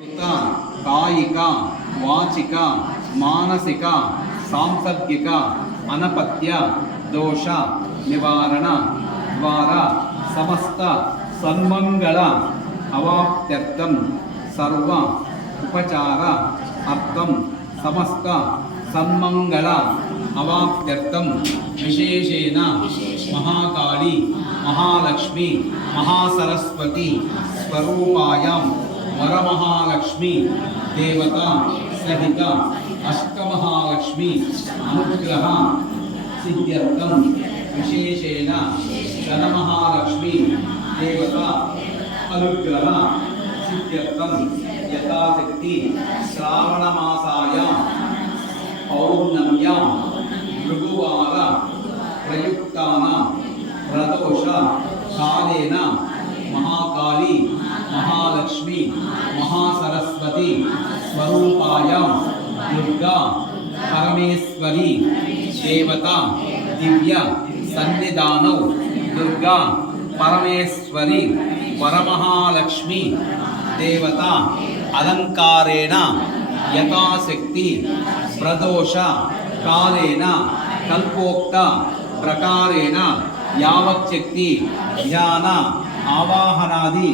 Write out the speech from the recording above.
కాయిక వాచిక మానసిక సాంసర్గిక అనపత్య దోష నివారణ ద్వారా సమస్త సన్మంగళ అవాప్త్యర్థం సర్వ ఉపచార అర్థం సమస్త సన్మంగళ అవాప్త్యర్థం విశేషేణ మహాకాళి మహాలక్ష్మి మహాసరస్వతి స్వరూపాయాం వరమహాలక్ష్మి దేవత సహిత అష్టమహాలక్ష్మి అనుగ్రహ సిద్ధ్యర్థం విశేషేణ ధనమహాలక్ష్మి దేవత అనుగ్రహ సిద్ధ్యర్థం యథాశక్తి శ్రావణమాసాయాం పౌర్ణమ్యాం భృగువార ప్రయుక్తానాం ప్రదోష కాలేన మహాకాళి మహాలక్ష్మి మహాసరస్వతి స్వరూపాయాం దుర్గా పరమేశ్వరి దేవత దివ్య సన్నిధానౌ దుర్గా పరమేశ్వరి వరమహాలక్ష్మి దేవత అలంకారేణ యథాశక్తి ప్రదోష కాలేన కల్పోక్త ప్రకారేణ యావచ్చక్తి ధ్యాన ఆవాహనాది